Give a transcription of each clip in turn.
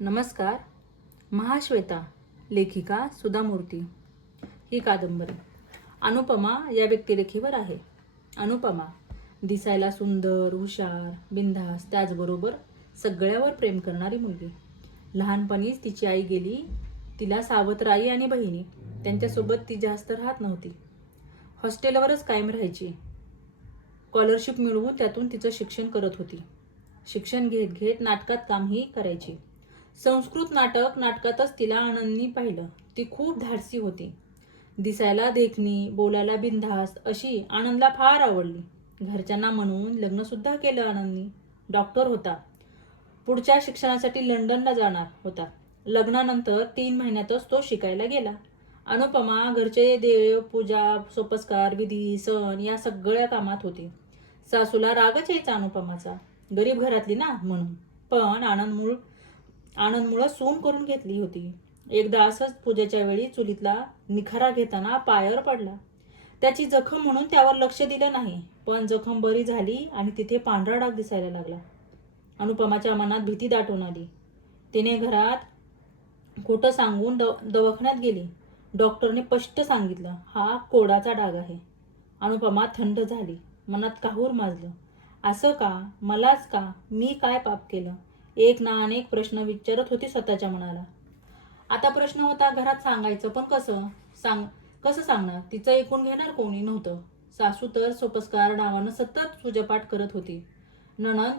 नमस्कार. महाश्वेता लेखिका सुधा मूर्ती. ही कादंबरी अनुपमा या व्यक्तिरेखेवर आहे. अनुपमा दिसायला सुंदर, हुशार, बिनधास्त, त्याचबरोबर सगळ्यावर प्रेम करणारी मुलगी. लहानपणीच तिची आई गेली. तिला सावत्र आई आणि बहिणी. त्यांच्यासोबत ती जास्त राहत नव्हती. हॉस्टेलवरच कायम राहायची. स्कॉलरशिप मिळवून त्यातून तिचं शिक्षण करत होती. शिक्षण घेत घेत नाटकात कामही करायची. संस्कृत नाटकातच तिला आनंदनी पाहिलं. ती खूप धाडसी होती. दिसायला देखणी, बोलायला बिनधास्त अशी आनंदला फार आवडली. घरच्यांना म्हणून लग्न सुद्धा केलं आनंदनी. डॉक्टर होता. पुढच्या शिक्षणासाठी लंडनला जाणार होता. लग्नानंतर 3 महिन्यातच तो शिकायला गेला. अनुपमा घरचे देव, पूजा, सोपस्कार, विधी, सण या सगळ्या कामात होती. सासूला रागच यायचा अनुपमाचा. गरीब घरातली ना म्हणून. पण आनंदमुळं सून करून घेतली होती. एकदा असंच पूजेच्या वेळी चुलीतला निखारा घेताना पायावर पडला. त्याची जखम म्हणून त्यावर लक्ष दिलं नाही. पण जखम बरी झाली आणि तिथे पांढरा डाग दिसायला लागला. अनुपमाच्या मनात भीती दाटून आली. तिने घरात खोटं सांगून दवाखान्यात गेली. डॉक्टरने स्पष्ट सांगितलं, हा कोडाचा डाग आहे. अनुपमा थंड झाली. मनात काहूर माजलं. असं का? मलाच का? मी काय पाप केलं? एक ना अनेक प्रश्न विचारत होती स्वतःच्या मनाला. आता प्रश्न होता, घरात सांगायचं पण कसं सांगणार? तिचं ऐकून घेणार कोणी नव्हतं. सासू तर सोपस्कार नावानं सतत पूजापाठ करत होती. नणंद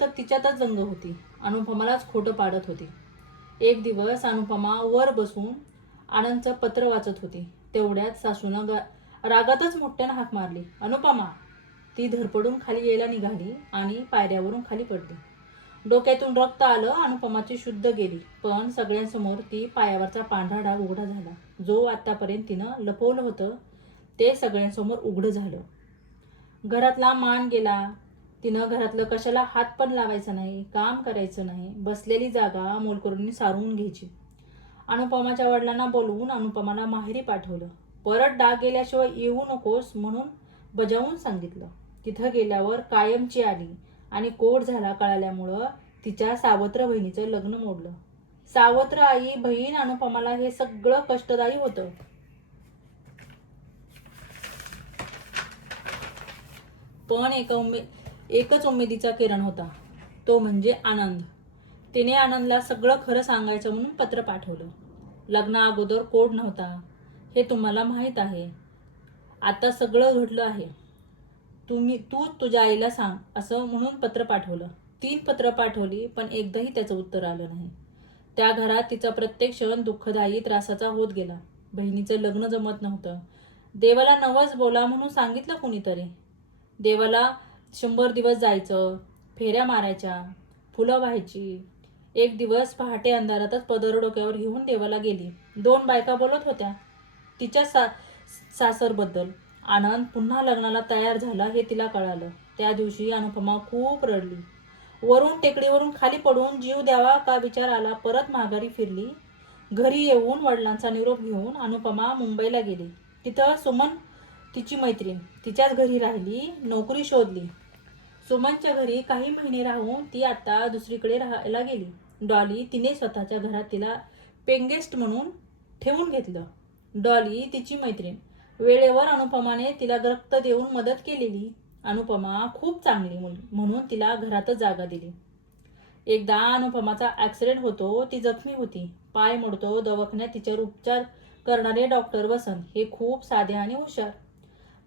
तर तिच्यातच दंग होती. अनुपमालाच खोटं पाडत होती. एक दिवस अनुपमा वर बसून आनंदचं पत्र वाचत होती. तेवढ्यात सासूनं रागातच मोठ्यानं हाक मारली, अनुपमा. ती धडपडून खाली यायला निघाली आणि पायऱ्यावरून खाली पडली. डोक्यातून रक्त आलं. अनुपमाची शुद्ध गेली. पण सगळ्यांसमोर ती पायावरचा पांढरा डाग उघडा झाला. जो आतापर्यंत तिनं लपवलं होतं ते सगळ्यांसमोर उघडं झालं. घरातला मान गेला. तिनं घरातलं कशाला हात पण लावायचा नाही, काम करायचं नाही. बसलेली जागा मोलकरणींनी सारून घ्यायची. अनुपमाच्या वडिलांना बोलवून अनुपमाला माहेरी पाठवलं. परत डाग गेल्याशिवाय येऊ नकोस म्हणून बजावून सांगितलं. तिथं गेल्यावर कायमची आली आणि कोड झाला कळाल्यामुळं तिच्या सावत्र बहिणीचं लग्न मोडलं. सावत्र आई, बहीण, अनुपमाला हे सगळं कष्टदायी होतं. पण एकच उमेदीचा किरण होता. तो म्हणजे आनंद. तिने आनंदला सगळं खरं सांगायचं म्हणून पत्र पाठवलं. लग्ना अगोदर कोड नव्हता हे तुम्हाला माहीत आहे. आता सगळं घडलं आहे. तू तुझ्या आईला सांग असं म्हणून पत्र पाठवलं. 3 पत्र पाठवली पण एकदाही त्याचं उत्तर आलं नाही. त्या घरात तिचा प्रत्येक क्षण दुःखदायी त्रासाचा होत गेला. बहिणीचं लग्न जमत नव्हतं. देवाला नवस बोला म्हणून सांगितलं कुणीतरी. देवाला 100 दिवस जायचं, फेऱ्या मारायच्या, फुलं व्हायची. एक दिवस पहाटे अंधारातच पदर डोक्यावर घेऊन देवाला गेली. 2 बायका बोलत होत्या तिच्या सासरबद्दल. आनंद पुन्हा लग्नाला तयार झाला हे तिला कळालं. त्या दिवशी अनुपमा खूप रडली. वरून टेकडीवरून खाली पडून जीव द्यावा का विचार आला. परत माघारी फिरली. घरी येऊन वडिलांचा निरोप घेऊन अनुपमा मुंबईला गेली. तिथं सुमन, तिची मैत्रीण, तिच्याच घरी राहिली. नोकरी शोधली. सुमनच्या घरी काही महिने राहून ती आता दुसरीकडे राहायला गेली. डॉली, तिने स्वतःच्या घरात तिला पेंगेस्ट म्हणून ठेवून घेतलं. डॉली तिची मैत्रीण. वेळेवर अनुपमाने तिला रक्त देऊन मदत केलेली. अनुपमा खूप चांगली म्हणून तिला घरातच जागा दिली. एकदा अनुपमाचा ॲक्सिडेंट होतो. ती जखमी होती. पाय मोडतो. दवाखान्यात तिच्यावर उपचार करणारे डॉक्टर वसंत हे खूप साधे आणि हुशार.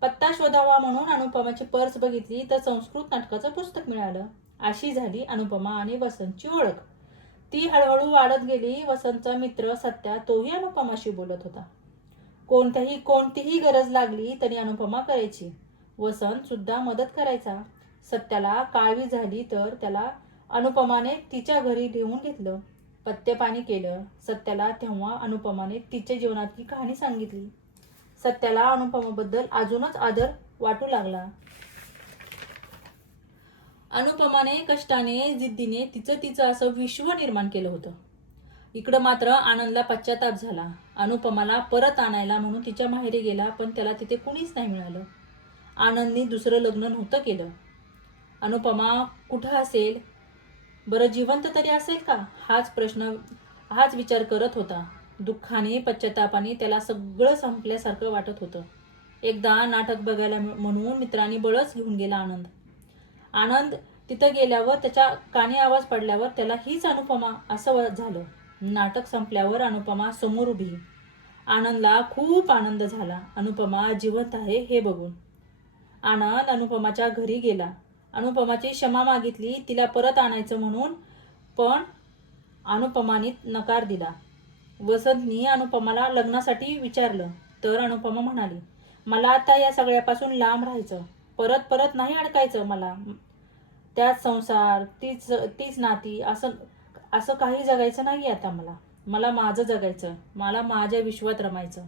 पत्ता शोधावा म्हणून अनुपमाची पर्स बघितली तर संस्कृत नाटकाचं पुस्तक मिळालं. अशी झाली अनुपमा आणि वसंतची ओळख. ती हळूहळू वाढत गेली. वसंतचा मित्र सत्या, तोही अनुपमाशी बोलत होता. कोणतीही गरज लागली तरी अनुपमा करायची. वसंत सुद्धा मदत करायचा. सत्याला काळवी झाली तर त्याला अनुपमाने तिच्या घरी ठेवून घेतलं. पथ्यपाणी केलं. सत्याला तेव्हा अनुपमाने तिच्या जीवनातली कहाणी सांगितली. सत्याला अनुपमाबद्दल अजूनच आदर वाटू लागला. अनुपमाने कष्टाने, जिद्दीने तिचं असं विश्व निर्माण केलं होतं. इकडं मात्र आनंदला पश्चाताप झाला. अनुपमाला परत आणायला म्हणून तिच्या माहेरी गेला पण त्याला तिथे कुणीच नाही मिळालं. आनंदनी दुसरं लग्न नव्हतं केलं. अनुपमा कुठं असेल बरं जिवंत तरी असेल का? हाच विचार करत होता. दुःखाने पश्चातापाने त्याला सगळं संपल्यासारखं वाटत होतं. एकदा नाटक बघायला म्हणून मित्रांनी बळच घेऊन गेला आनंद तिथं गेल्यावर त्याच्या कानी आवाज पडल्यावर त्याला हीच अनुपमा असं झालं. नाटक संपल्यावर अनुपमा समोर उभी. आनंदला खूप आनंद झाला अनुपमा जिवंत आहे हे बघून. आनंद अनुपमाच्या घरी गेला. अनुपमाची क्षमा मागितली तिला परत आणायचं म्हणून, पण अनुपमाने नकार दिला. वसंतनी अनुपमाला लग्नासाठी विचारलं तर अनुपमा म्हणाली, मला आता या सगळ्यापासून लांब राहायचं, परत परत नाही अडकायचं मला. त्याच संसार, तीच नाती, असं काही जगायचं नाही आता मला माझं जगायचं, मला माझ्या विश्वात रमायचं.